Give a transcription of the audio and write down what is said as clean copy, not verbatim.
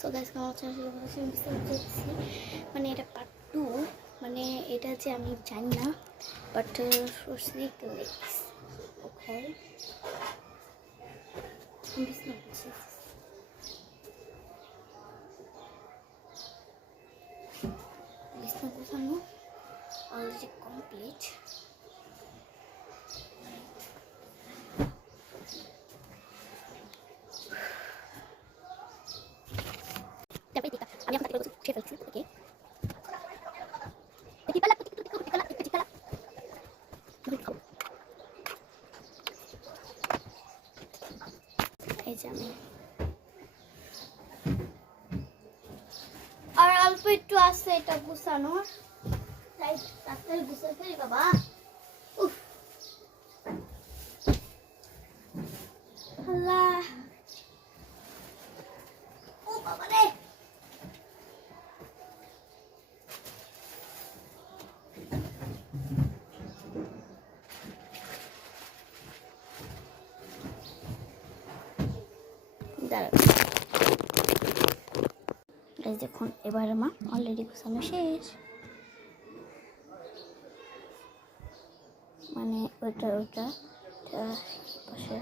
So guys কেমন আছেন? মানে এটা পার্ট 2, মানে এটা যে আমি জানি না, বাট সস্তিক লিখস ওকে বিছনা গোছানো অলরেডি কমপ্লিট। আমি এখন তাকে উঠে ফেলছি ওকে এই যে আমি আর অল্প একটু আছে এটা গুছানোর, তাই তাড়াতাড়ি গুছাতে ফেলি বাবা। উফ আল্লাহ, ও বাবা রে, দেখুন এবার আমার অলরেডি গোছানো শেষ। মানে ওটা পাশে